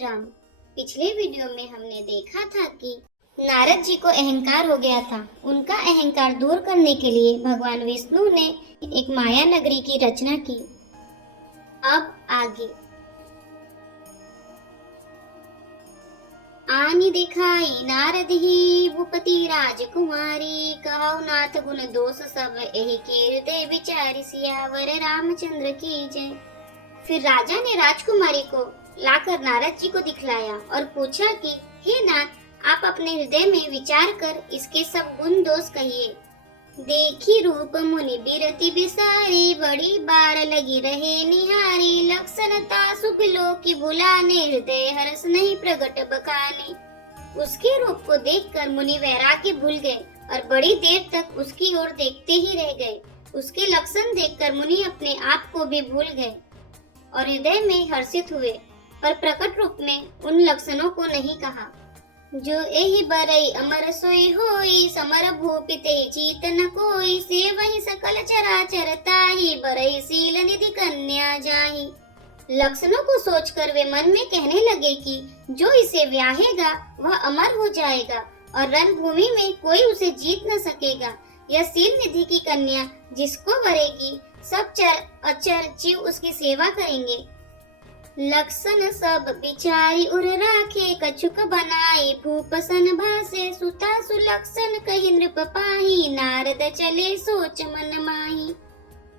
राम। पिछले वीडियो में हमने देखा था कि नारद जी को अहंकार हो गया था। उनका अहंकार दूर करने के लिए भगवान विष्णु ने एक माया नगरी की रचना की। अब आगे आनी दिखाई नारद ही भूपति राजकुमारी, कहु नाथ गुण दोष सब एहि के हृदय विचारी, सियावर रामचंद्र की जय। फिर राजा ने राजकुमारी को लाकर नारद जी को दिखलाया और पूछा कि हे नाथ, आप अपने हृदय में विचार कर इसके सब गुण दोष कहिए। देखी रूप मुनि बिरति बिसारी, बड़ी बार लगी रहे निहारी, लक्षणता सुख लोकी भुलाने, हृदय हर्ष नहीं प्रगट बखाने। उसके रूप को देखकर मुनि वैराग्य भूल गए और बड़ी देर तक उसकी ओर देखते ही रह गए। उसके लक्षण देखकर मुनि अपने आप को भी भूल गए और हृदय में हर्षित हुए, पर प्रकट रूप में उन लक्षणों को नहीं कहा। जो एहि बरई अमर सोई होई, समर भूपि तेहि जीत न कोई, से वही सकल चराचर ताहि, बरई सील निधि कन्या जाहि। लक्षणों को सोचकर वे मन में कहने लगे कि जो इसे व्याहेगा वह अमर हो जाएगा और रणभूमि में कोई उसे जीत न सकेगा। यह सील निधि की कन्या जिसको वरेगी, सब चर अचर जीव उसकी सेवा करेंगे। लक्षण सब बिचारी उर राखे, कछुक बनाई भूप सन भासे, सुता सुलक्षण कहि नृप पाही, नारद चले सोच मन माही।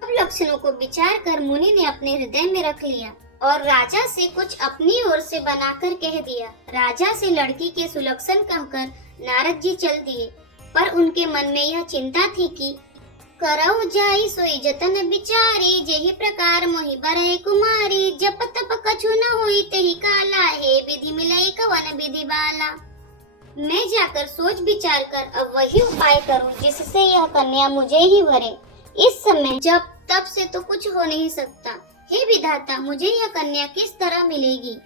अब लक्षणों को विचार कर मुनि ने अपने हृदय में रख लिया और राजा से कुछ अपनी ओर से बनाकर कह दिया। राजा से लड़की के सुलक्षण कहकर नारद जी चल दिए, पर उनके मन में यह चिंता थी कि करऊ जाई सोई जतन बिचारी, जेहि प्रकार मोहि बरई कुमारी, जप तप कछु न होई तेहि काला, हे विधि मिलई कवन विधि बाला। मैं जाकर सोच विचार कर अब वही उपाय करूं जिससे यह कन्या मुझे ही वरे। इस समय जब तब से तो कुछ हो नहीं सकता। हे विधाता, मुझे यह कन्या किस तरह मिलेगी?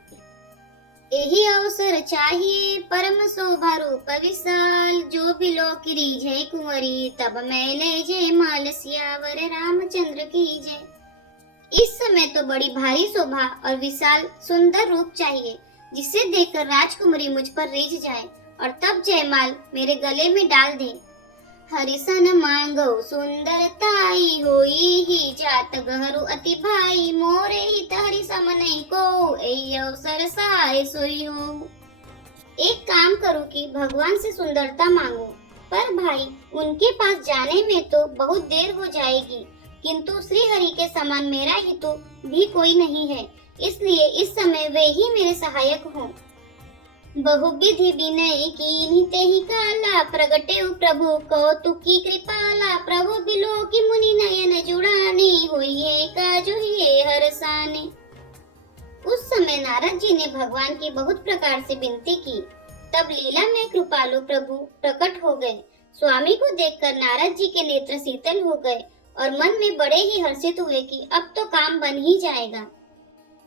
यही अवसर चाहिए परम शोभा रूप विशाल, जो भी लोक रीझे कुंवरी, तब मैं ले जे माल, सियावर रामचंद्र की जय। इस समय तो बड़ी भारी शोभा और विशाल सुंदर रूप चाहिए, जिसे देखकर राजकुमारी मुझ पर रीझ जाए और तब जयमाल मेरे गले में डाल दे। हरिसन मांगो सुंदरताई, होई ही जात गहरू अति भाई, मोरे हित हरि सम नहीं को, एहि अवसर सहाय सोई हो। एक काम करो कि भगवान से सुंदरता मांगो, पर भाई उनके पास जाने में तो बहुत देर हो जाएगी, किंतु श्री हरि के समान मेरा हित भी कोई नहीं है, इसलिए इस समय वे ही मेरे सहायक हों। बहुविधि विनय कीन्हि तेहि काला, प्रगटे प्रभु कौतुकी कृपाला, प्रभु बिलो की मुनि नयन जुड़ाने, होइए काजु हिये हरसाने। उस समय नारद जी ने भगवान की बहुत प्रकार से विनती की। तब लीला में कृपालु प्रभु प्रकट हो गए। स्वामी को देखकर नारद जी के नेत्र शीतल हो गए और मन में बड़े ही हर्षित हुए कि अब तो काम बन ही जाएगा।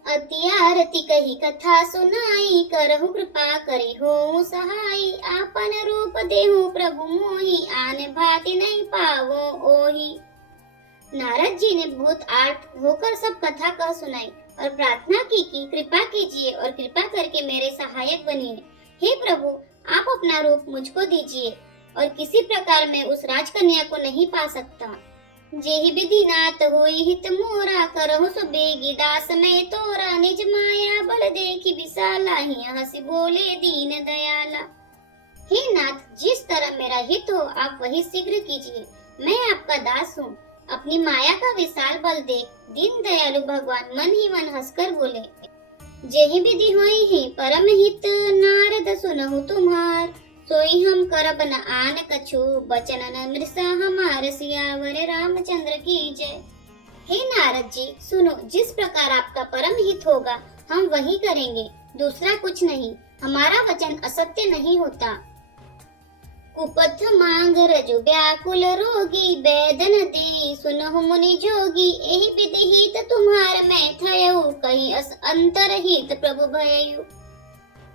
अति आरती कही कथा सुनाई, करहु कृपा करी हो सहाई, आपन रूप देहु प्रभु मोहि, आन भांति नहीं पावो ओहि। नारद जी ने बहुत आर्त होकर सब कथा कह सुनाई और प्रार्थना की कि कृपा कीजिए और कृपा करके मेरे सहायक बनिए। हे प्रभु, आप अपना रूप मुझको दीजिए और किसी प्रकार मैं उस राजकन्या को नहीं पा सकता। जेहि विधि नाथ होई हित मोरा, करहु सुबेगी दास मैं तोरा, निज माया बल देखी विशाला, ही हंसी बोले दीन दयाला। हे नाथ, जिस तरह मेरा हित हो आप वही शीघ्र कीजिए, मैं आपका दास हूँ। अपनी माया का विशाल बल देख दीन दयालु भगवान मन ही मन हंसकर बोले, जेहि विधि होई ही परम हित, नारद सुनहु तुम्हार, सोई हम करब न आन कछु, बचन न मृषा हमार, सियावर रामचंद्र की जय। हे नारद जी, सुनो, जिस प्रकार आपका परम हित होगा हम वही करेंगे, दूसरा कुछ नहीं। हमारा वचन असत्य नहीं होता। कुपथ मांग रजु व्याकुल रोगी, वेदन दे सुनहु मुनि जोगी, एहि विधि हित तुम्हार मैं थयऊ, कहीं अंतर हित प्रभु भयऊ।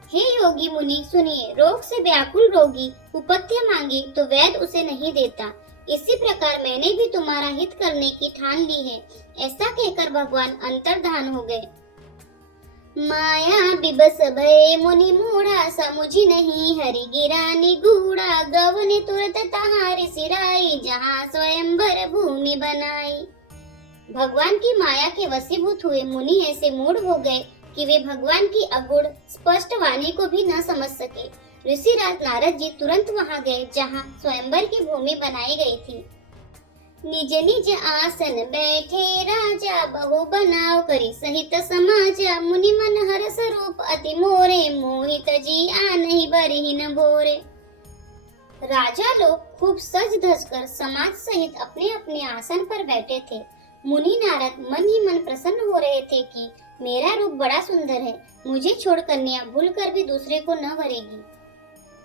हे योगी मुनि सुनिए, रोग से व्याकुल रोगी कुपथ्य मांगे तो वैद उसे नहीं देता। इसी प्रकार मैंने भी तुम्हारा हित करने की ठान ली है। ऐसा कहकर भगवान अंतर्धान हो गए। माया बिबस भय मुनि मूढ़ा, समुझी नहीं हरि गिरा निगूढ़ा। गवन तुरत तहारी सिराई, जहाँ स्वयंवर भूमि बनाई। भगवान की माया के वशीभूत हुए मुनि ऐसे मूढ़ हो गए कि वे भगवान की अगूढ़ स्पष्ट वाणी को भी न समझ सके। ऋषिराज नारद जी तुरंत वहां गए जहां स्वयंवर की भूमि बनाई गई थी। निज निज आसन बैठे राजा, बहु बनाव करी सहित समाजा। मुनि मन हर्ष रूप अति मोरे, मोहित जी आनहि बरहि न भोरे। राजा लोग खूब सज धज कर समाज सहित अपने अपने आसन पर बैठे थे। मुनि नारद मन ही मन प्रसन्न हो रहे थे कि मेरा रूप बड़ा सुंदर है, मुझे छोड़ कन्या भूल कर भी दूसरे को न वरेगी।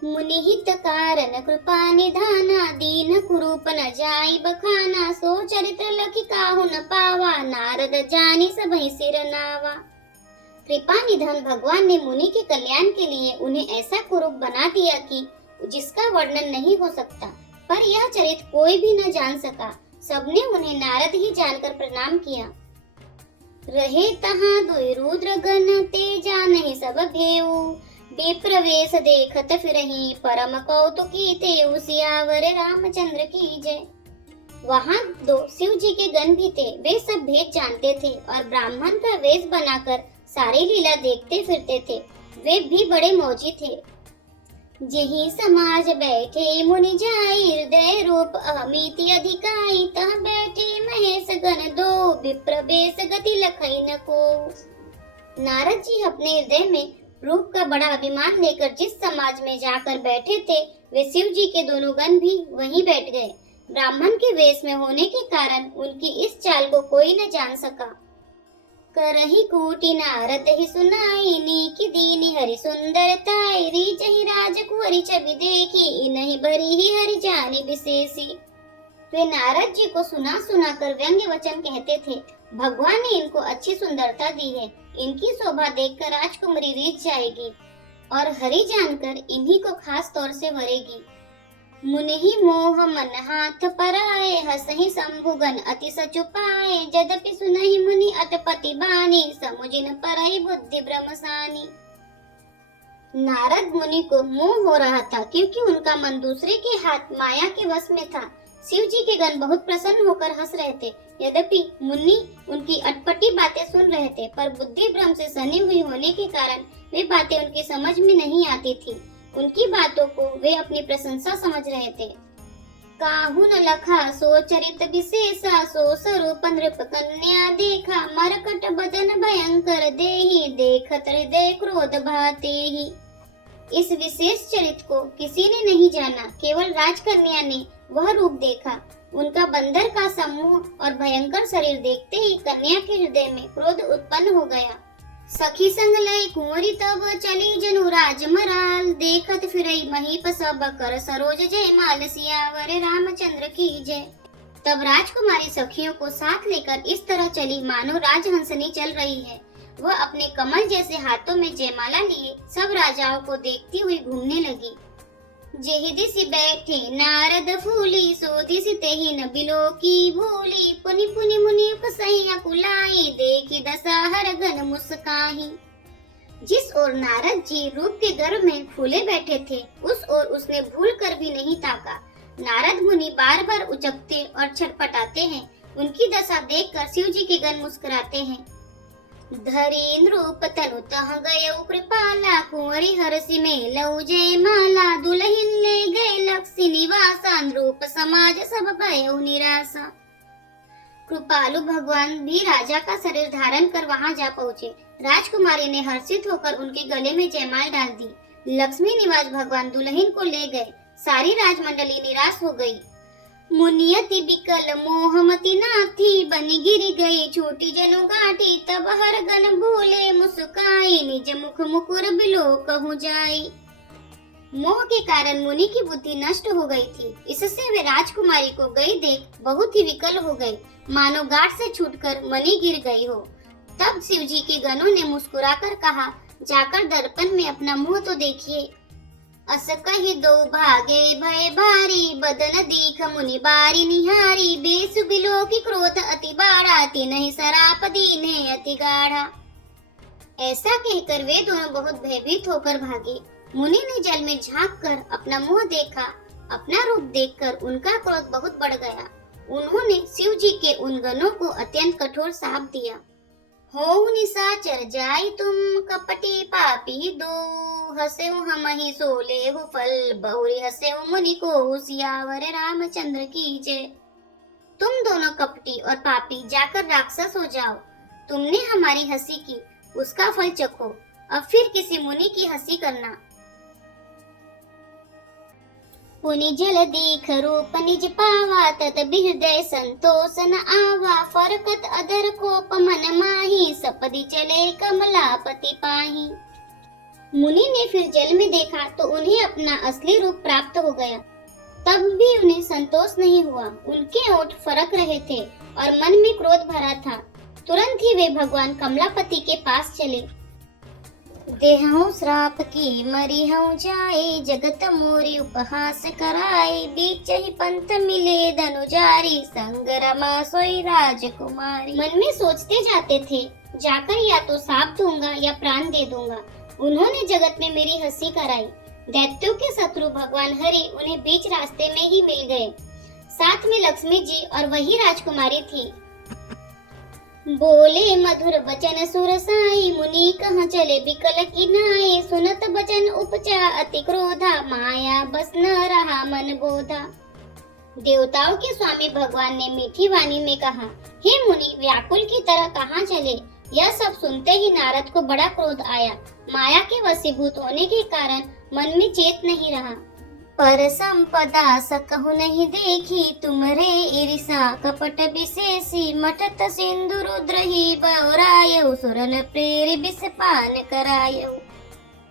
मुनि हित कारण कृपा निधाना, दीन कुरूप न जाई बखाना। सो चरित्र लखि काहू न पावा, नारद जानी सबहि सिर नावा। कृपा निधान भगवान ने मुनि के कल्याण के लिए उन्हें ऐसा कुरूप बना दिया कि जिसका वर्णन नहीं हो सकता, पर यह चरित्र कोई भी न जान सका। सबने उन्हें नारद ही जानकर प्रणाम किया। रहे तहाँ दुई रुद्र गण, ते जानहि सब भेऊ। विप्रवेश देखत फिरहि, परम कौतुकी तेऊ। सियावर रामचंद्र की जय। वहाँ दो शिव जी के गण भी थे। वे सब भेद जानते थे और ब्राह्मण का वेश बनाकर सारी लीला देखते फिरते थे। वे भी बड़े मौजी थे। जेहि समाज बैठे मुनि जाई, हृदय रूप अमिति अधिकाई। तह बैठे महेश गण दो, विप्रवेश गति लखई न को। नारद जी अपने हृदय में रूप का बड़ा अभिमान लेकर जिस समाज में जाकर बैठे थे, वे शिव जी के दोनों गण भी वहीं बैठ गए। ब्राह्मण के वेश में होने के कारण उनकी इस चाल को कोई न जान सका। करहि कूटि नारद ही सुनाई, नीकी दीनी हरि सुंदरताई। रीचहि राजकुंवरी छवि देखी, इनहि बरी ही हरि जानी विशेषी। वे नारद जी को सुना सुना कर व्यंग्य वचन कहते थे। भगवान ने इनको अच्छी सुंदरता दी है, इनकी शोभा देखकर राजकुमारी रीझ जाएगी और हरि जानकर इन्हीं को खास तौर से वरेगी। मुनि मोह मन हाथ पराए, हसहि शंभुगन अति सचुपाए। यद्यपि सुनहि मुनि अटपति बानी, समुझिन परहि बुद्धि भ्रमसानी। नारद मुनि को मोह हो रहा था क्योंकि उनका मन दूसरे के हाथ माया के वश में था। शिव जी के गण बहुत प्रसन्न होकर हंस रहे थे। यद्यपि मुनि उनकी अटपटी बातें सुन रहे थे, पर बुद्धि भ्रम से सनी हुई होने के कारण वे बातें उनकी समझ में नहीं आती थी। उनकी बातों को वे अपनी प्रशंसा समझ रहे थे। काहू न लखा सो चरित विशेषा, सो स्वरूप नृप कन्या देखा। मरकट बदन भयंकर देहि, देखत हृदय क्रोध भातेहि। इस विशेष चरित्र को किसी ने नहीं जाना, केवल राजकन्या ने वह रूप देखा। उनका बंदर का समूह और भयंकर शरीर देखते ही कन्या के हृदय में क्रोध उत्पन्न हो गया। सखी संग लय कुंवरी तब चली जनु राजमराल, देखत फिरई महीप सब कर सरोज जय माल। सियावर रामचंद्र की जय। तब राजकुमारी सखियों को साथ लेकर इस तरह चली मानो राजहंसनी चल रही है। वह अपने कमल जैसे हाथों में जयमाला लिए सब राजाओं को देखती हुई घूमने लगी। जेहि दिसि बैठे नारद फूली, सो दिसि तेहि न बिलोकी भूली। पुनि पुनि मुनि सही अकुलाई, देखी दशहर गण मुस्काही। जिस ओर नारद जी रूप के गर्भ में फूले बैठे थे, उस ओर उसने भूल कर भी नहीं ताका। नारद मुनि बार बार उचकते और छटपटाते हैं। उनकी दशा देखकर शिव जी के गण मुस्कुराते हैं। धरीन रूप तनु तह गयउ कृपाला, कुंवरी हरसि में लऊ जय माला। दुल्हन ले गए लक्ष्मी निवासा, रूप समाज सब भयउ निराशा। कृपालु भगवान भी राजा का शरीर धारण कर वहां जा पहुँचे। राजकुमारी ने हर्षित होकर उनके गले में जयमाल डाल दी। लक्ष्मी निवास भगवान दुल्हन को ले गए। सारी राजमंडली निराश हो गई। मुनियति बिकल मोहमति नाथी, बनी गिरी गई छोटी जनु गाठी। तब हर गण भूले मुस्काई, निज मुख मुकुर बिलो कहूँ जाई। मोह के कारण मुनि की बुद्धि नष्ट हो गई थी। इससे वे राजकुमारी को गई देख बहुत ही विकल हो गए, मानो गांठ से छूटकर मणि गिर गई हो। तब शिव जी के गणों ने मुस्कुराकर कहा, जाकर दर्पण में अपना मुंह तो देखिए। अस कहि दो भागे भय भारी, बदन दीख मुनि बारी निहारी। बेसु बिलो की क्रोध अति बाड़ा, तिनहि सराप दीने अति गाढ़ा। ऐसा कहकर वे दोनों बहुत भयभीत होकर भागे। मुनि ने जल में झांक कर अपना मुंह देखा। अपना रूप देखकर उनका क्रोध बहुत बढ़ गया। उन्होंने शिव जी के उन गणों को अत्यंत कठोर शाप दिया। हो निशाचर जाई तुम कपटी पापी दो, हसेउ हम ही सोले हो फल, बहुरी हसेउ मुनि को सियावर रामचंद्र की जय। तुम दोनों कपटी और पापी जाकर राक्षस हो जाओ। तुमने हमारी हंसी की, उसका फल चखो। अब फिर किसी मुनि की हंसी करना। पुनि जल दीख रूप निज पावा, तत हृदय संतोष न आवा, फरकत अधर कोप मन माही, सपदि चले कमलापति पाही। मुनि ने फिर जल में देखा तो उन्हें अपना असली रूप प्राप्त हो गया। तब भी उन्हें संतोष नहीं हुआ। उनके ओठ फरक रहे थे और मन में क्रोध भरा था। तुरंत ही वे भगवान कमलापति के पास चले। देहु श्राप की मरी हूँ जाए, जगत मोरी उपहास कराए, बीच ही पंथ मिले धनुजारी, संग रमा सोई राजकुमारी। मन में सोचते जाते थे, जाकर या तो साप दूंगा या प्राण दे दूंगा। उन्होंने जगत में मेरी हंसी कराई। दैत्यों के शत्रु भगवान हरि उन्हें बीच रास्ते में ही मिल गए। साथ में लक्ष्मी जी और वही राजकुमारी थी। बोले मधुर बचन सुरसाई, मुनि कहाँ चले बिकल किनाए, सुनत बचन उपजा अति क्रोधा, माया बस न रहा मन बोधा। देवताओं के स्वामी भगवान ने मीठी वाणी में कहा, हे मुनि, व्याकुल की तरह कहाँ चले। यह सब सुनते ही नारद को बड़ा क्रोध आया। माया के वशीभूत होने के कारण मन में चेत नहीं रहा। पर संपदा सकहु नहीं देखी, तुमरे ईर्षा कपट विशेषी, मठत सिंधु रुद्र ही बौरायउ, सुरन प्रेरि विष पान करायउ।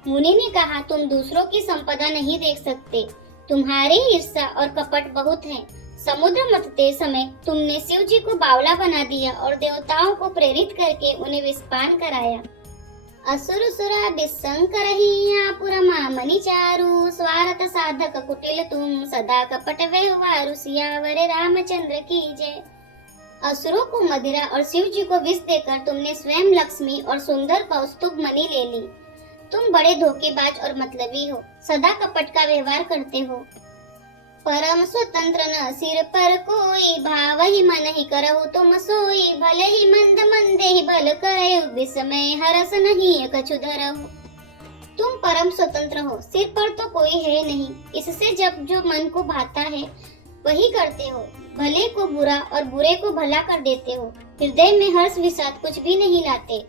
मुनि ने कहा, तुम दूसरों की संपदा नहीं देख सकते। तुम्हारी ईर्षा और कपट बहुत है। समुद्र मथते समय तुमने शिव जी को बावला बना दिया और देवताओं को प्रेरित करके उन्हें विषपान कराया। असुर सुरा विसंकर पुरमा मणि चारु, स्वार्थ साधक कुटिल तुम, सदा कपट व्यवहारु, सियावर रामचंद्र की जय। असुरों को मदिरा और शिव जी को विष देकर तुमने स्वयं लक्ष्मी और सुंदर कौस्तुभ मणि ले ली। तुम बड़े धोखेबाज और मतलबी हो, सदा कपट का व्यवहार करते हो। परम स्वतंत्र न सिर पर कोई, भाव ही मन ही करहु तुम सोई, भले ही मंद मंदे ही बल करे, विस्मय हरस नहीं कछु धरहु। तुम परम स्वतंत्र हो, सिर पर तो कोई है नहीं। इससे जब जो मन को भाता है वही करते हो। भले को बुरा और बुरे को भला कर देते हो। हृदय में हर्ष विषाद कुछ भी नहीं लाते।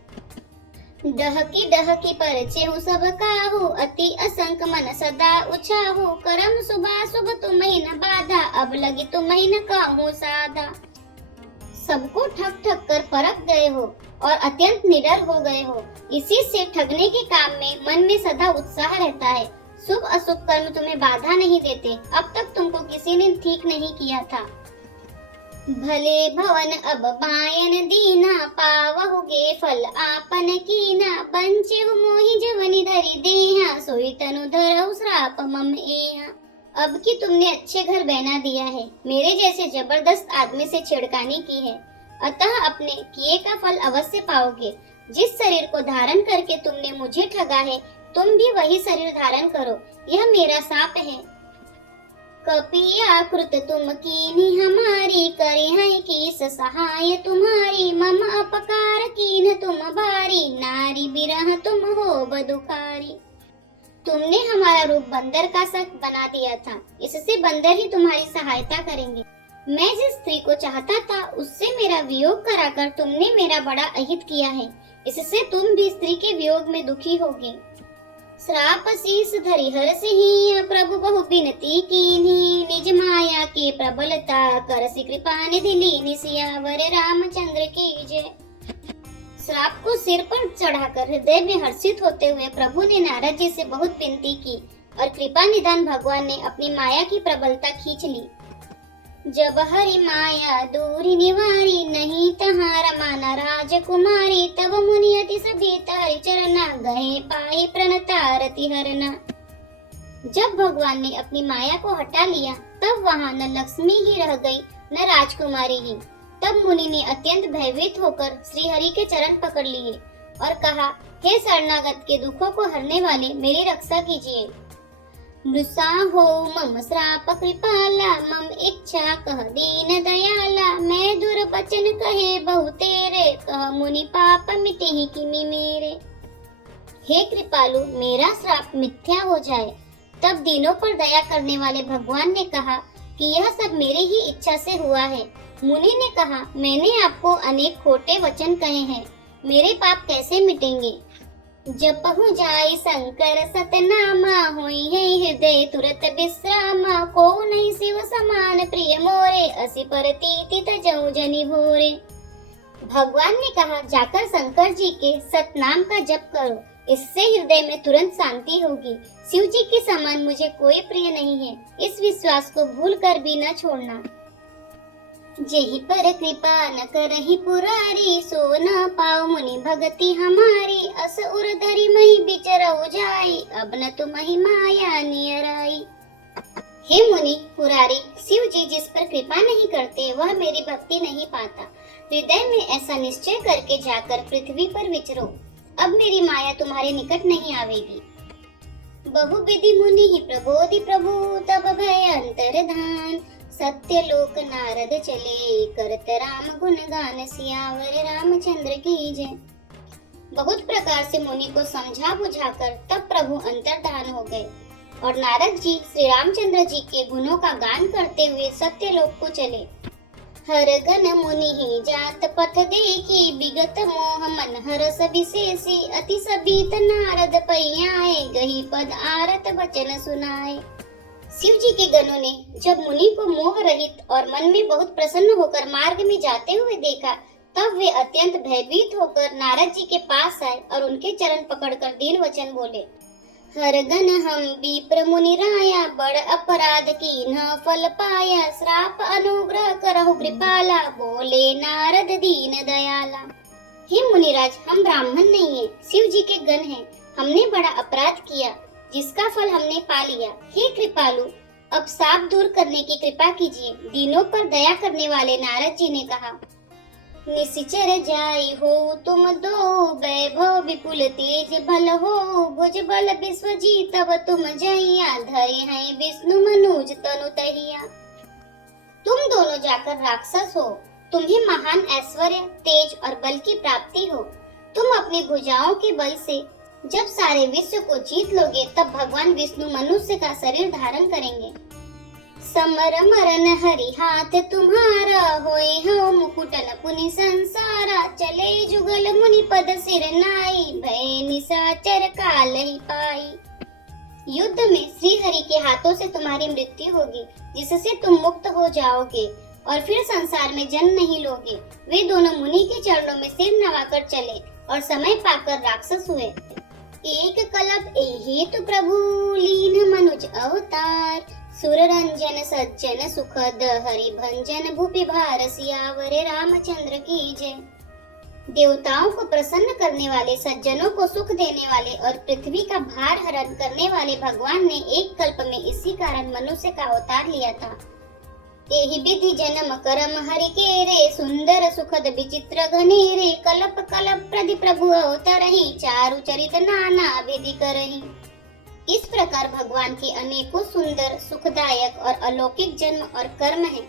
डहकी परचेहु सब काहू, अति असंक मन सदा उछाहू, करम शुभा शुभ तुम्हें न बाधा, अब लगी तुम्हें न काहू साधा। सबको ठग ठग कर परख गए हो और अत्यंत निडर हो गए हो। इसी से ठगने के काम में मन में सदा उत्साह रहता है। शुभ अशुभ कर्म तुम्हें बाधा नहीं देते। अब तक तुमको किसी ने ठीक नहीं किया था। भले भवन अब पायन दीना, पावहुगे फल आपन कीना, बंचेहु मोहि जवनि धरि देहा, सोई तनु धरहु श्राप मम एहा। अब कि तुमने अच्छे घर बना दिया है, मेरे जैसे जबरदस्त आदमी से छेड़खानी की है, अतः अपने किए का फल अवश्य पाओगे। जिस शरीर को धारण करके तुमने मुझे ठगा है, तुम भी वही शरीर धारण करो। यह मेरा शाप है। कपियाकृत तुम कीनी हमारी, करी है कीस सहाय तुम्हारी, मम अपकार कीन तुम भारी, नारी बिरह तुम हो बदुकारी। तुमने हमारा रूप बंदर का सा बना दिया था, इससे बंदर ही तुम्हारी सहायता करेंगे। मैं जिस स्त्री को चाहता था उससे मेरा वियोग कराकर तुमने मेरा बड़ा अहित किया है, इससे तुम भी स्त्री के वियोग में दुखी होगे। श्राप शीस धरि हरसिहि, प्रभु बहु बिनती कीन्ही, निज माया के प्रबलता, करसि कृपा निधि लीन्ही, सियावर रामचंद्र की जय। श्राप को सिर पर चढ़ाकर हृदय में हर्षित होते हुए प्रभु ने नारद जी से बहुत विनती की और कृपा निधान भगवान ने अपनी माया की प्रबलता खींच ली। जब हरि माया दूरी निवारी, नहीं तहारा माना राजकुमारी, तब मुनि अति सभीत हरि चरना, गए पाई प्रणतारति हरना। जब भगवान ने अपनी माया को हटा लिया तब वहाँ न लक्ष्मी ही रह गई न राजकुमारी ही। तब मुनि ने अत्यंत भयभीत होकर श्री हरि के चरण पकड़ लिए। और कहा, हे शरणागत के दुखों को हरने वाले, मेरी रक्षा कीजिए। मृषा हो मम श्राप कृपाला, मम इच्छा कह दीन दयाला, मैं दुर्वचन कहे बहु तेरे, कह मुनि पाप मिटहि किमि मेरे। हे कृपालु, मेरा श्राप मिथ्या हो जाए। तब दीनों पर दया करने वाले भगवान ने कहा कि यह सब मेरी ही इच्छा से हुआ है। मुनि ने कहा, मैंने आपको अनेक खोटे वचन कहे हैं, मेरे पाप कैसे मिटेंगे। जपहु जाय शंकर सतनामा, होई है हृदय तुरत विश्रामा, को नहीं शिव समान प्रिय मोरे, असी परतीति तजऊ जनि भोरे। भगवान ने कहा, जाकर शंकर जी के सतनाम का जप करो, इससे हृदय में तुरंत शांति होगी। शिव जी के समान मुझे कोई प्रिय नहीं है, इस विश्वास को भूल कर भी न छोड़ना। जेहि पर कृपा न करहि पुरारी, सो न पाओ मुनि भगति हमारी, अस उर धरि मही बिचरऊ जाई, अब न तुम्हि माया नियराई। हे मुनि पुरारी, शिव जी जिस पर कृपा नहीं करते वह मेरी भक्ति नहीं पाता। हृदय में ऐसा निश्चय करके जाकर पृथ्वी पर विचरो, अब मेरी माया तुम्हारे निकट नहीं आवेगी। बहुविधि मुनि ही प्रबोधि प्रभु, तब भय अंतर्धान, सत्य लोक नारद चले, करत राम गुण गान, सियावर रामचंद्र की जय। बहुत प्रकार से मुनि को समझा बुझाकर तब प्रभु अंतर्धान हो गए और नारद जी श्री रामचंद्र जी के गुणों का गान करते हुए सत्य लोक को चले। हर गण मुनि ही जात पथ देखी, विगत मोह मन हरस विशेषी, अति सबीत नारद पैयाए, गही पद आरत वचन सुनाए। शिव जी के गणों ने जब मुनि को मोह रहित और मन में बहुत प्रसन्न होकर मार्ग में जाते हुए देखा, तब वे अत्यंत भयभीत होकर नारद जी के पास आए और उनके चरण पकड़कर दीन वचन बोले। हर गण हम विप्र मुनि राया, बड़ अपराध की न फल पाया, श्राप अनुग्रह करहु कृपाला, बोले नारद दीन दयाला। हे मुनिराज, हम ब्राह्मण नहीं हैं, शिव जी के गण हैं, हमने बड़ा अपराध किया जिसका फल हमने पा लिया। हे कृपालु, अब शाप दूर करने की कृपा कीजिए। दीनों पर दया करने वाले नारद जी ने कहा, निशिचर जाई हो तुम दो, वैभव विपुल तेज बल हो, भुज बल विश्व जीतब तुम जहिया, धरे हैं विष्णु मनुज तनु तहिया। तुम दोनों जाकर राक्षस हो, तुम्हें महान ऐश्वर्य तेज और बल की प्राप्ति हो। तुम अपनी भुजाओं के बल से जब सारे विश्व को जीत लोगे, तब भगवान विष्णु मनुष्य का शरीर धारण करेंगे। समर मरन हरि हाथ तुम्हारा, होए हो मुकुटन पुनि संसारा, चले जुगल मुनि पद सिर नाई, भय निशाचर काल ही पाई। युद्ध में श्री हरि के हाथों से तुम्हारी मृत्यु होगी, जिससे तुम मुक्त हो जाओगे और फिर संसार में जन्म नहीं लोगे। वे दोनों मुनि के चरणों में सिर नवाकर चले और समय पाकर राक्षस हुए। एक कल्प हेतु प्रभु लीन मनुज अवतार, सुर रंजन सज्जन सुखद हरि भंजन भूपि भार, सियावर रामचंद्र की जय। देवताओं को प्रसन्न करने वाले, सज्जनों को सुख देने वाले और पृथ्वी का भार हरण करने वाले भगवान ने एक कल्प में इसी कारण मनुष्य का अवतार लिया था। एहि विधि जन्म करम हरि के रे, सुंदर सुखद विचित्र घनेरे, कल्प कल्प प्रति प्रभु अवतरहि, चारु चरित नाना विधि करहि। इस प्रकार भगवान के अनेकों सुंदर सुखदायक और अलौकिक जन्म और कर्म हैं।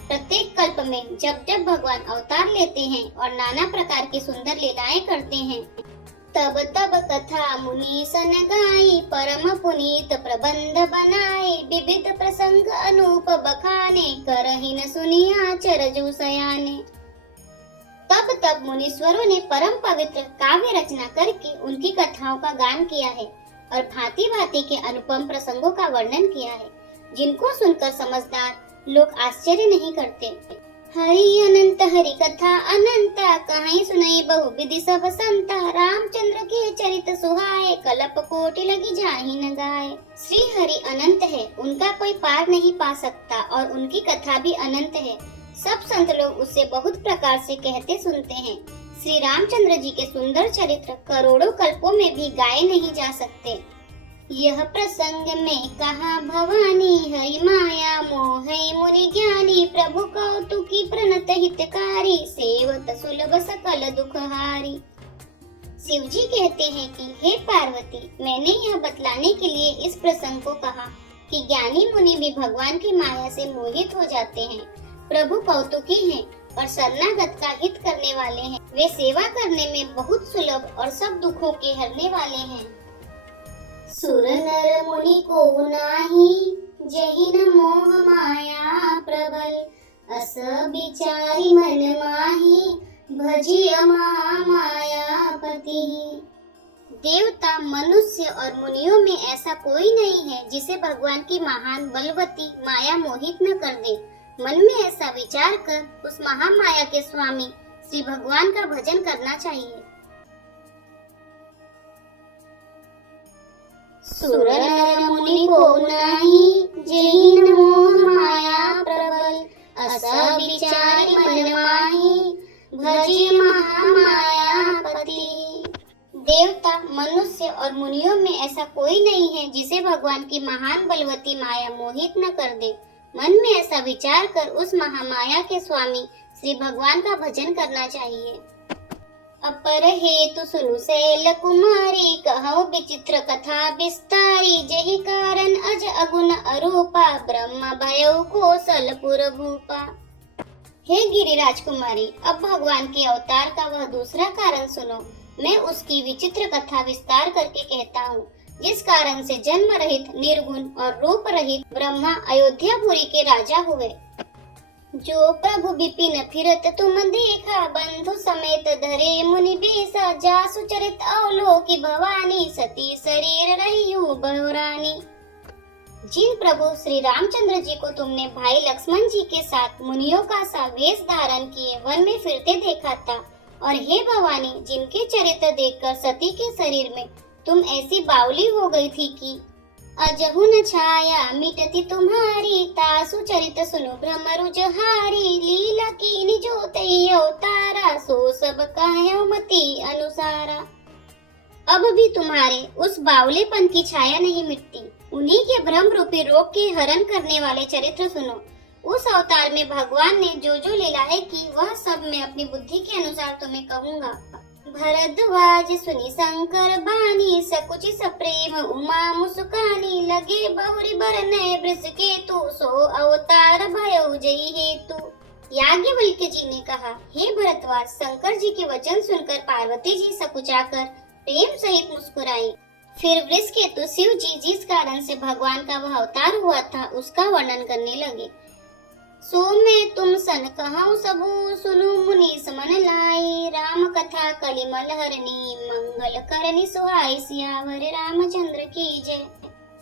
प्रत्येक कल्प में जब जब भगवान अवतार लेते हैं और नाना प्रकार की सुंदर लीलाएं करते हैं, तब तब कथा मुनि सन गाई, परम पुनीत प्रबंध बनाए, विविध प्रसंग अनूप बखाने, करहि न सुनिया चरजू सयाने। तब तब मुनीश्वरों ने परम पवित्र काव्य रचना करके उनकी कथाओं का गान किया है और भांति भांति के अनुपम प्रसंगों का वर्णन किया है, जिनको सुनकर समझदार लोग आश्चर्य नहीं करते। हरि अनंत हरि कथा अनंता, कहीं सुनाई बहु विधि सब संता, रामचंद्र के चरित सुहाए, कल्प कोटि लगी जाहि न गाए। श्री हरि अनंत है, उनका कोई पार नहीं पा सकता और उनकी कथा भी अनंत है। सब संत लोग उसे बहुत प्रकार से कहते सुनते हैं। श्री रामचंद्र जी के सुंदर चरित्र करोड़ों कल्पों में भी गाए नहीं जा सकते। यह प्रसंग में कहा भवानी, हरि माया मोह मुनि ज्ञानी, प्रभु कौतुकी प्रणत हितकारी, सेवत सुलभ सकल दुखहारी। शिव जी कहते हैं कि हे पार्वती, मैंने यह बतलाने के लिए इस प्रसंग को कहा कि ज्ञानी मुनि भी भगवान की माया से मोहित हो जाते हैं। प्रभु कौतुकी हैं और शरणागत का हित करने वाले हैं। वे सेवा करने में बहुत सुलभ और सब दुखों के हरने वाले हैं। सुर नर मुनि को नाही, जहि न मोह माया प्रबल, अस बिचारी मन माही, भजिय महामायापति। देवता, मनुष्य और मुनियों में ऐसा कोई नहीं है जिसे भगवान की महान बलवती माया मोहित न कर दे। मन में ऐसा विचार कर उस महामाया के स्वामी श्री भगवान का भजन करना चाहिए। सुर नर मुनि को नाही, जहि न मोह माया प्रबल, अस बिचारी मन माही, भजिय महामायापति। देवता, मनुष्य और मुनियों में ऐसा कोई नहीं है जिसे भगवान की महान बलवती माया मोहित न कर दे। मन में ऐसा विचार कर उस महामाया के स्वामी श्री भगवान का भजन करना चाहिए। अपर हेतु सुनु शैल कुमारी, कहो विचित्र कथा विस्तारी, जहि कारण अज अगुण अरूपा, ब्रह्म भयउ कौशलपुर भूपा। हे गिरिराज कुमारी, अब भगवान के अवतार का वह दूसरा कारण सुनो। मैं उसकी विचित्र कथा विस्तार करके कहता हूँ, जिस कारण से जन्म रहित, निर्गुण और रूप रहित ब्रह्मा अयोध्यापुरी के राजा हुए। जो प्रभु विपिन फिरत तुम देखा, बंधु समेत धरे मुनि बेसा, जासु चरित अवलोकी भवानी, सती शरीर रहियु बहुरानी। जिन प्रभु श्री रामचंद्र जी को तुमने भाई लक्ष्मण जी के साथ मुनियों का सा वेश धारण किए वन में फिरते देखा था, और हे भवानी, जिनके चरित्र देखकर सती के शरीर में तुम ऐसी बावली हो गई थी कि अजहु न छाया मिटती तुम्हारी, तासु चरित सुनो भ्रमरु जहारी, लीला कीनी जो तई अवतारा, सो सब कहयो मति अनुसारा। अब भी तुम्हारे उस बावलेपन की छाया नहीं मिटती। उन्हीं के भ्रम रूपी रोग के हरण करने वाले चरित्र सुनो। उस अवतार में भगवान ने जो जो लीलाएं की वह सब मैं अपनी बुद्धि के अनुसार तुम्हें कहूँगा। भरद्वाज सुनी शंकर बानी, सकुचि सप्रेम उमा मुस्कानी, लगे बहुरी बरने वृष केतु, सो अवतार भयउ जई हेतु। याज्ञवल्क्य जी ने कहा, हे भरद्वाज, शंकर जी के वचन सुनकर पार्वती जी सकुचाकर प्रेम सहित मुस्कुराई। फिर वृष केतु शिव जी जिस कारण से भगवान का वह अवतार हुआ था उसका वर्णन करने लगे। सो मैं तुम सन कहूँ सबू, सुनु मुनि समन लाई, राम कथा कलिमल हरनी, मंगल करनी सुहाई, सियावर रामचंद्र की जय।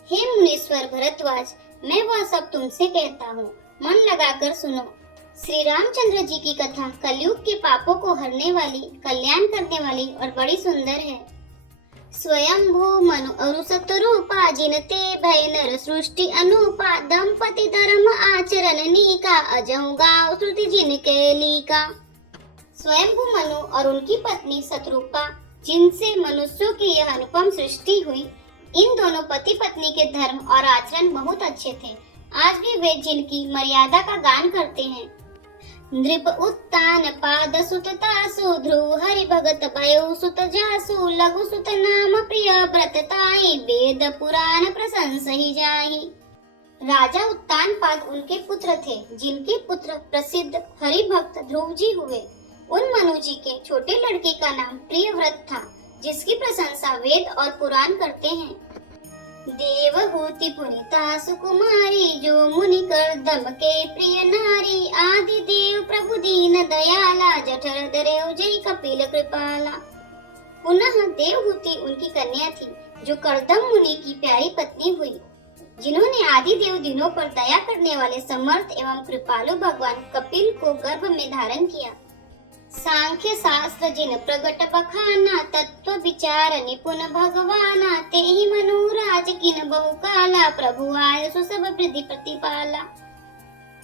हे मुनीश्वर भरद्वाज, मैं वह सब तुमसे कहता हूँ, मन लगाकर सुनो। श्री रामचंद्र जी की कथा कलयुग के पापों को हरने वाली, कल्याण करने वाली और बड़ी सुंदर है। स्वयंभू मनु अरुसत रूपा, जिनते भय नर सृष्टि अनूपा, दंपति धर्म आचरण नीका, अजहु गाँव श्रुति जिनके लीका। स्वयंभू मनु और उनकी पत्नी शतरूपा, जिनसे मनुष्यों की यह अनुपम सृष्टि हुई, इन दोनों पति पत्नी के धर्म और आचरण बहुत अच्छे थे। आज भी वे जिनकी मर्यादा का गान करते हैं। नृप उत्तान पाद सुत तासु, ध्रुव हरि भगत भयो सुत जासु, लघु सुत नाम प्रिय व्रत ताई, वेद पुराण प्रशंस ही जाहि। राजा उत्तान पाद उनके पुत्र थे, जिनके पुत्र प्रसिद्ध हरि भक्त ध्रुव जी हुए। उन मनु जी के छोटे लड़के का नाम प्रियव्रत था, जिसकी प्रशंसा वेद और पुराण करते हैं। देवहूति पुनीता सुकुमारी, जो मुनि कर दम के प्रिय नारी, आदि देव प्रभु दीन दयाला, जठर दरेव जय कपिल कृपाला। पुनः देवहूति उनकी कन्या थी, जो करदम मुनि की प्यारी पत्नी हुई, जिन्होंने आदि देव दिनों पर दया करने वाले समर्थ एवं कृपालु भगवान कपिल को गर्भ में धारण किया। सांख्य शास्त्र जिन प्रगट बखाना, तत्व विचार निपुण भगवाना, तेहि मनुराज किन बहुकाला, प्रभु आय सो सब वृद्धि प्रतिपाला।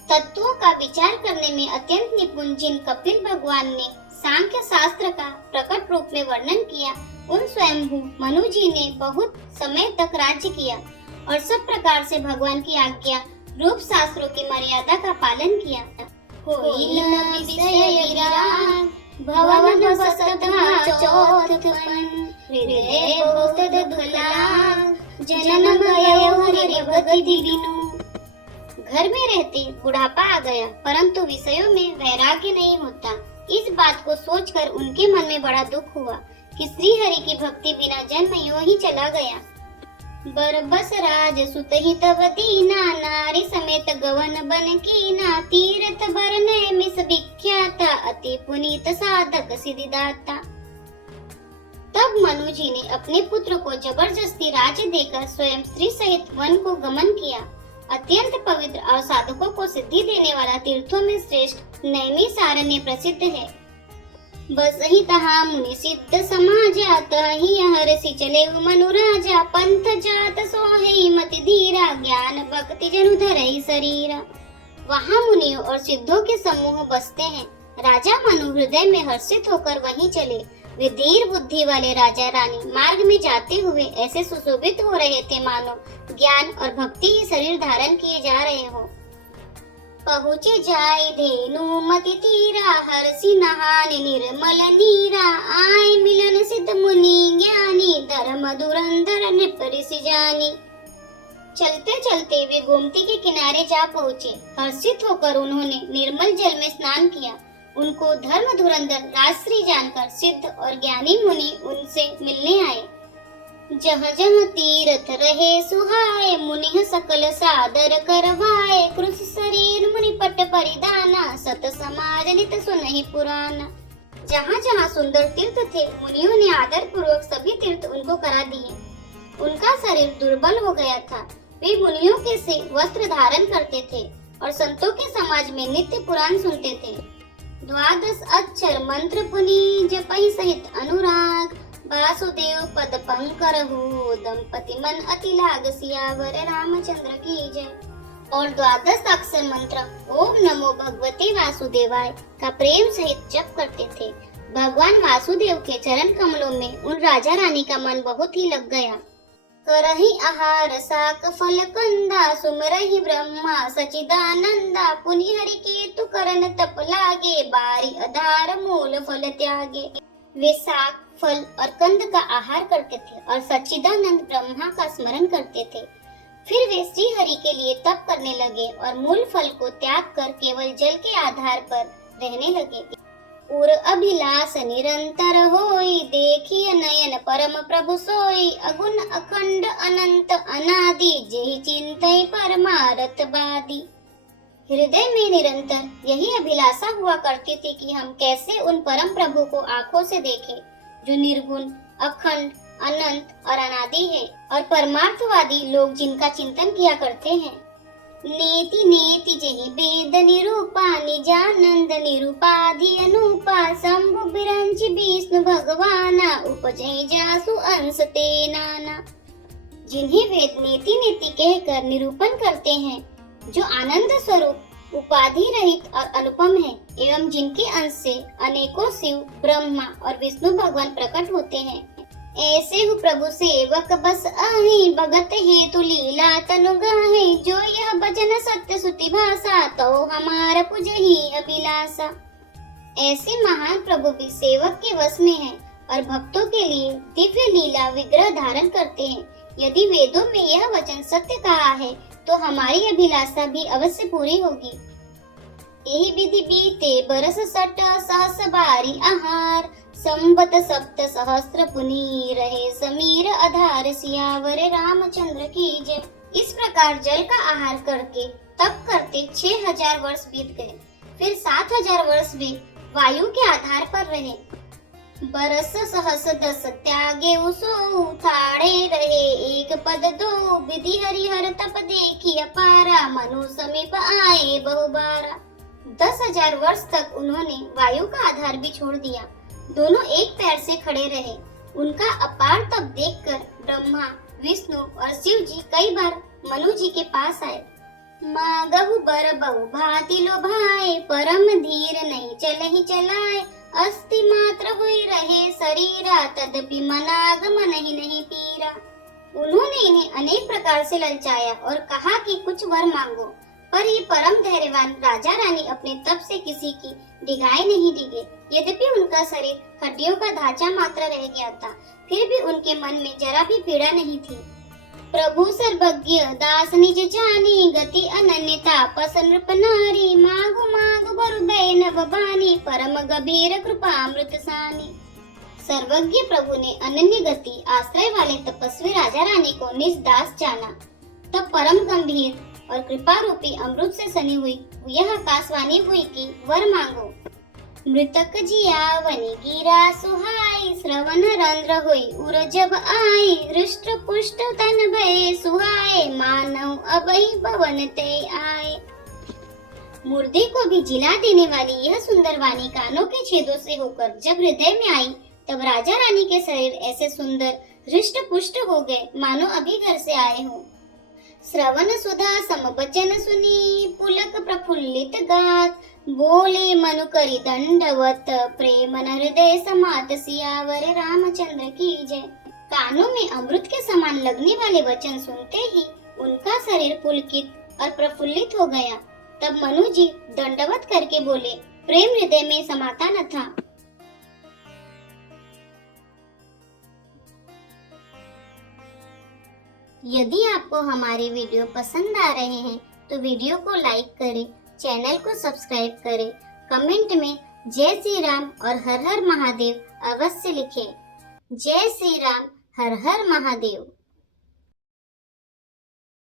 तत्वों का विचार करने में अत्यंत निपुण जिन कपिल भगवान ने सांख्य शास्त्र का प्रकट रूप में वर्णन किया, उन स्वयंभू मनु जी ने बहुत समय तक राज्य किया और सब प्रकार से भगवान की आज्ञा रूप शास्त्रों की मर्यादा का पालन किया। होई न विषय विराग, भवन बसत चौथपन, हृदय बहुत दुखला, जनन भयो हरि भक्ति दीनु। घर में रहते बुढ़ापा आ गया, परंतु विषयों में वैराग्य नहीं होता। इस बात को सोचकर उनके मन में बड़ा दुख हुआ कि श्री हरि की भक्ति बिना जन्म यूं ही चला गया। बरबस राज सुत ही तब दीना, नारी समेत गवन बन कीना, तीर्थ बरन मिस विख्याता, अति पुनीत साधक सिद्धिदाता। तब मनु जी ने अपने पुत्र को जबरदस्ती राज्य देकर स्वयं स्त्री सहित वन को गमन किया। अत्यंत पवित्र और साधकों को सिद्धि देने वाला तीर्थों में श्रेष्ठ नैमिषारण्य प्रसिद्ध है। बस ही तहा मुनि सिद्ध समाजा, तहि हरसि चले मनु राजा, पंथ जात सोहे मति धीरा, ज्ञान भक्ति जनु धरहि शरीरा। वहाँ मुनियों और सिद्धों के समूह बसते हैं। राजा मनु हृदय में हर्षित होकर वहीं चले। वे धीर बुद्धि वाले राजा रानी मार्ग में जाते हुए ऐसे सुशोभित हो रहे थे मानो ज्ञान और भक्ति ही शरीर धारण किए जा रहे हो। पहुँचे जाए धेनु मति तीरा, हर्षि नहाने निर्मल नीरा, आए मिलन सिद्ध मुनि ज्ञानी, धर्म धुरंधर नृप ऋषि जानी। चलते चलते वे गोमती के किनारे जा पहुँचे। हर्षित होकर उन्होंने निर्मल जल में स्नान किया। उनको धर्म धुरंधर राजश्री जानकर सिद्ध और ज्ञानी मुनि उनसे मिलने आए। जहाँ जहाँ तीर्थ रहे सुहाए, मुनि सकल सादर करवाए, कृष शरीर मुनि पट परिधाना, सत समाज नित सुनहि पुराना। जहाँ जहाँ सुंदर तीर्थ थे, मुनियों ने आदर पूर्वक सभी तीर्थ उनको करा दिए। उनका शरीर दुर्बल हो गया था। वे मुनियों के से वस्त्र धारण करते थे और संतों के समाज में नित्य पुराण सुनते थे। द्वादश अक्षर मंत्र पुनि जपहि सहित अनुराग, वासुदेव पद पंकरहु, दंपति मन अति लाग, सियावर रामचंद्र की जय। और द्वादश अक्षर मंत्र ओम नमो भगवते वासुदेवाय का प्रेम सहित जप करते थे। भगवान वासुदेव के चरण कमलों में उन राजा रानी का मन बहुत ही लग गया। करहि आहार साक फल कंदा, सुमरहि ब्रह्मा सचिदानंदा, पुनि हरि केतु करन तप लागे, बारी आधार मूल फल त्यागे। वे साक फल और कंद का आहार करते थे और सच्चिदानंद ब्रह्मा का स्मरण करते थे। फिर वे श्री हरि के लिए तप करने लगे और मूल फल को त्याग कर केवल जल के आधार पर रहने लगे। उर अभिलाष निरंतर होई, देखिए नयन परम प्रभु सोई, अगुण अखंड अनंत अनादि, जेहि चिंतै परमारथ बादी। हृदय में निरंतर यही अभिलाषा हुआ करती थी कि हम कैसे उन परम प्रभु को आंखों से देखें, जो निर्गुण, अखंड, अनंत और अनादि है और परमार्थवादी लोग जिनका चिंतन किया करते हैं। नेति नेति जेहि वेद निरूपा, निजानंद निरूपाधि अनुपा, शंभु बिरंचि विष्णु भगवाना, उपजहि जासु अंश ते नाना। जिन्हें वेद नेति नेति कहकर निरूपण करते हैं, जो आनंद स्वरूप, उपाधि रहित और अनुपम है, एवं जिनके अंश से अनेकों शिव, ब्रह्मा और विष्णु भगवान प्रकट होते हैं। ऐसे हु प्रभु सेवक बस आहि, भगत हेतु लीला तनु गाहे, जो यह भजन सत्य सुति भाषा, तो हमारा पुजहि अभिलाषा। ऐसे महान प्रभु भी सेवक के वश में हैं और भक्तों के लिए दिव्य लीला विग्रह धारण करते हैं। यदि वेदों में यह वचन सत्य कहा है, तो हमारी अभिलाषा भी अवश्य पूरी होगी। यही विधि बीते बरस सट सहस बारी आहार, संबत सप्त सहस्त्र पुनि रहे समीर आधार, सियावर रामचंद्र की जय। इस प्रकार जल का आहार करके तप करते 6000 वर्ष बीत गए। फिर 7000 वर्ष वे वायु के आधार पर रहे। बरस सहस दस त्यागे उसो, थाड़े रहे एक पद दो, विधि हरिहर तप देखी अपारा, मनु समीप आए बहुबारा। 10,000 वर्ष तक उन्होंने वायु का आधार भी छोड़ दिया। दोनों एक पैर से खड़े रहे। उनका अपार तप देखकर ब्रह्मा, विष्णु और शिव जी कई बार मनु जी के पास आए। मागहु बर बहु भांति लोभाए, परम धीर नहीं चलहि चलाए, अस्थि मात्र हुई रहे शरीरा, तदपि मनाग मन ही नहीं पीरा। उन्होंने इन्हें अनेक प्रकार से ललचाया और कहा कि कुछ वर मांगो, पर ये परम धैर्यवान राजा रानी अपने तप से किसी की डिगाई नहीं डिगे। यद्यपि उनका शरीर हड्डियों का ढांचा मात्र रह गया था, फिर भी उनके मन में जरा भी पीड़ा नहीं थी। प्रभु सर्वज्ञ दास निज जानी, गति अनन्यता पसन नृप नारी, मागु मागु बरुदय नव बानी, परम गंभीर कृपा अमृत सानी। सर्वज्ञ प्रभु ने अनन्य गति आश्रय वाले तपस्वी राजा रानी को निज दास जाना। तब परम गंभीर और कृपा रूपी अमृत से सनी हुई यह आकाशवाणी हुई कि वर मांगो। मृतक जियावनि गिरा सुहाई, श्रवण रंध्र हुई उर जब आई, हृष्ट पुष्ट तन भय सुहाए, मानव अबहि भवन ते आए। मुर्दे को भी जिला देने वाली यह सुंदर वाणी कानों के छेदों से होकर जब हृदय में आई, तब राजा रानी के शरीर ऐसे सुंदर हृष्ट पुष्ट हो गए मानो अभी घर से आए हों। श्रवण सुधा सम बचन सुनी, पुलक प्रफुल्लित गात, बोले मनु करी दंडवत, प्रेम हृदय समात, सियावर रामचंद्र की जय। कानों में अमृत के समान लगने वाले वचन सुनते ही उनका शरीर पुलकित और प्रफुल्लित हो गया। तब मनु जी दंडवत करके बोले, प्रेम हृदय में समाता न था। यदि आपको हमारे वीडियो पसंद आ रहे हैं तो वीडियो को लाइक करें, चैनल को सब्सक्राइब करें, कमेंट में जय श्री राम और हर हर महादेव अवश्य लिखें। जय श्री राम, हर हर महादेव।